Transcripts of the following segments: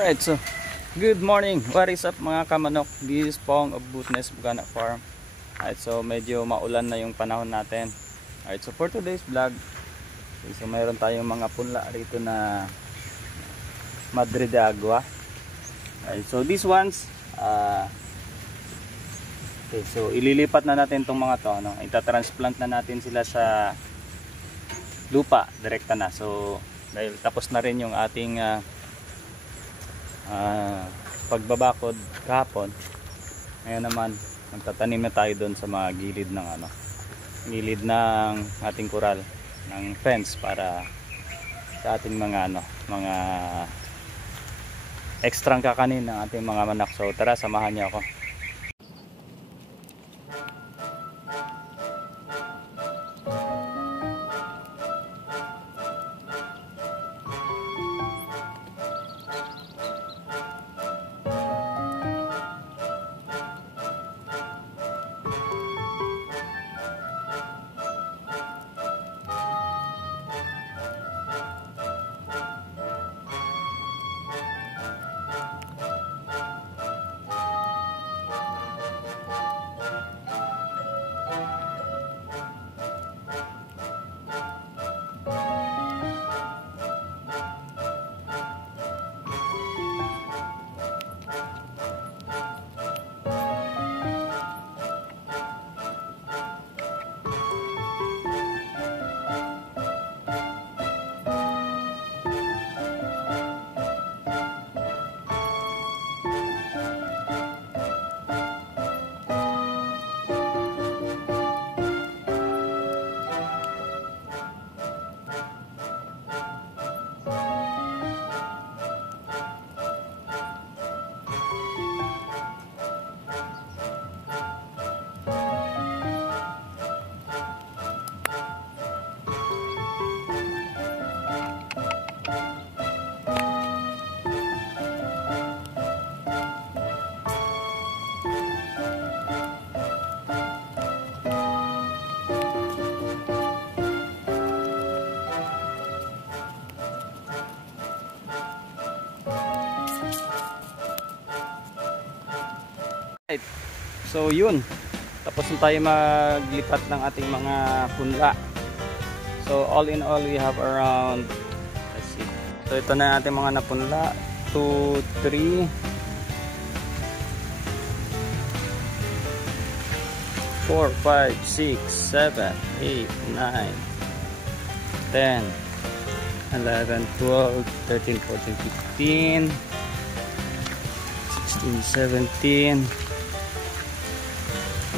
Alright, so good morning. What is up mga kamanok? This is Pong of Butnes Bugana Farm. Alright, so medyo maulan na yung panahon natin. Alright, so for today's vlog, so mayroon tayong mga punla rito na Madre de Agua. Alright, so these ones okay, so ililipat na natin tong mga to, no? Itatransplant na natin sila sa lupa, direkta na. So dahil tapos na rin yung ating pagbabakod kahapon, ngayon naman magtatanim na tayo doon sa mga gilid ng gilid ng ating kural ng fence para sa ating mga mga ekstrang kakanin ng ating mga manok. So tara, samahan niyo ako. So yun, tapos na tayo maglipat ng ating mga punla. So all in all, we have around, let's see, so ito na ating mga napunla, 2, 3, 4, 5, 6, 7, 8, 9, 10, 11, 12, 13, 14, 15, 16, 17,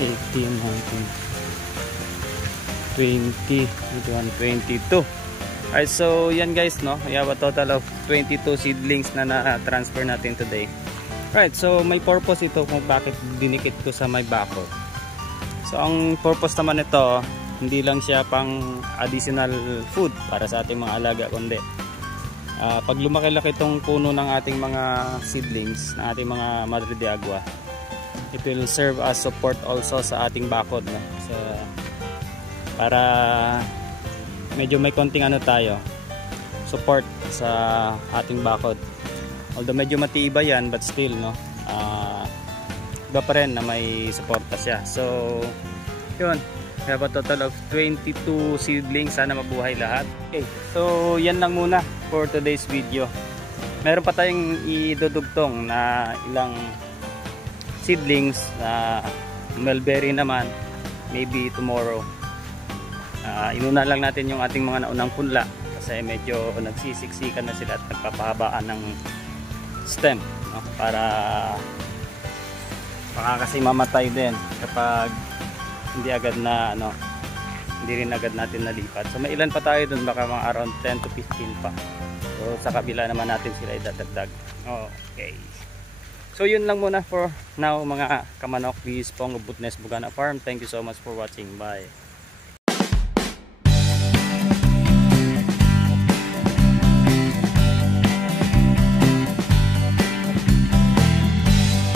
18, 19, 20, 21, 22. Alright, so yan guys, no, we have a total of 22 seedlings na na-transfer natin today. Alright, so may purpose ito kung bakit dinikit ko sa may bakod. So ang purpose naman ito, hindi lang siya pang additional food para sa ating mga alaga, kundi pag lumaki-laki itong puno ng ating mga seedlings, ng ating mga Madre de Agua, it will serve as support also sa ating bakod, no? So, para medyo may konting tayo, support sa ating bakod. Although medyo matibay yan, but still, no, iba pa rin na may suporta siya. So yun, we have a total of 22 seedlings. Sana mabuhay lahat. Okay, so yan lang muna for today's video. Meron pa tayong idudugtong na ilang seedlings na mulberry naman, maybe tomorrow. Inuna lang natin yung ating mga naunang punla kasi medyo nagsisiksikan na sila at nagpapahabaan ng stem, no? Para baka kasi mamatay din kapag hindi agad na hindi rin agad natin nalipat. So may ilan pa tayo dun, baka mga around 10 to 15 pa. So sa kabila naman natin sila idadagdag. Okay. So yun lang muna for now mga kamanok. This is Pong of Butnes Bugana Farm. Thank you so much for watching. Bye.